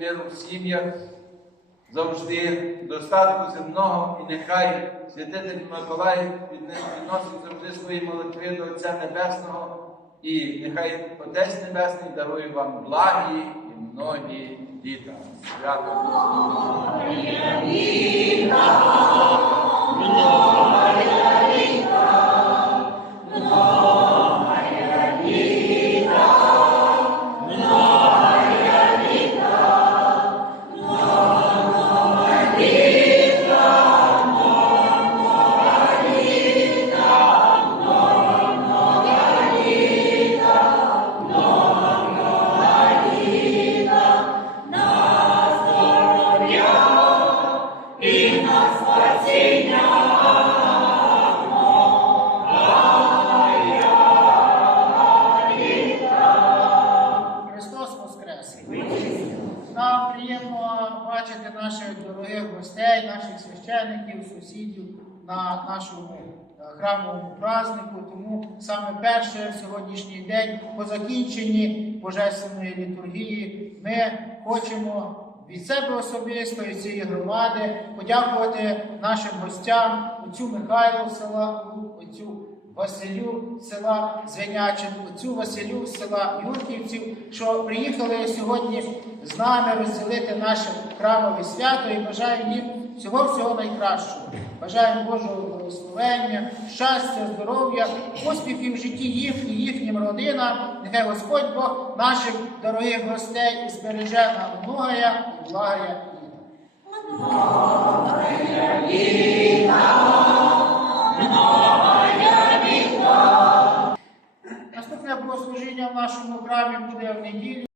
миру в сім'ях, завжди достатку земного, і нехай святитель Миколай відносить завжди свої молитви до Отця Небесного, і нехай Отець Небесний дарує вам благі і многі літа. Свято! Христос Воскрес! Нам приємно бачити наших дорогих гостей, наших священників, сусідів на нашому е, храмовому празднику. Тому саме перше в сьогоднішній день, по закінченні Божественної літургії, ми хочемо від себе особисто і цієї громади. Подякувати нашим гостям, отцю Михайлу села, отцю Василю села Звенячин, отцю Василю села Юрківців, що приїхали сьогодні з нами розділити наше храмове свято і бажаємо їм всього-всього найкращого. Бажаємо Божого благословення, щастя, здоров'я, успіхів в житті їм і їхнім родинам. Нехай Господь Бог наших дорогих гостей і збереже нам многоя і благая Наступне богослужіння в нашому храмі буде в неділю.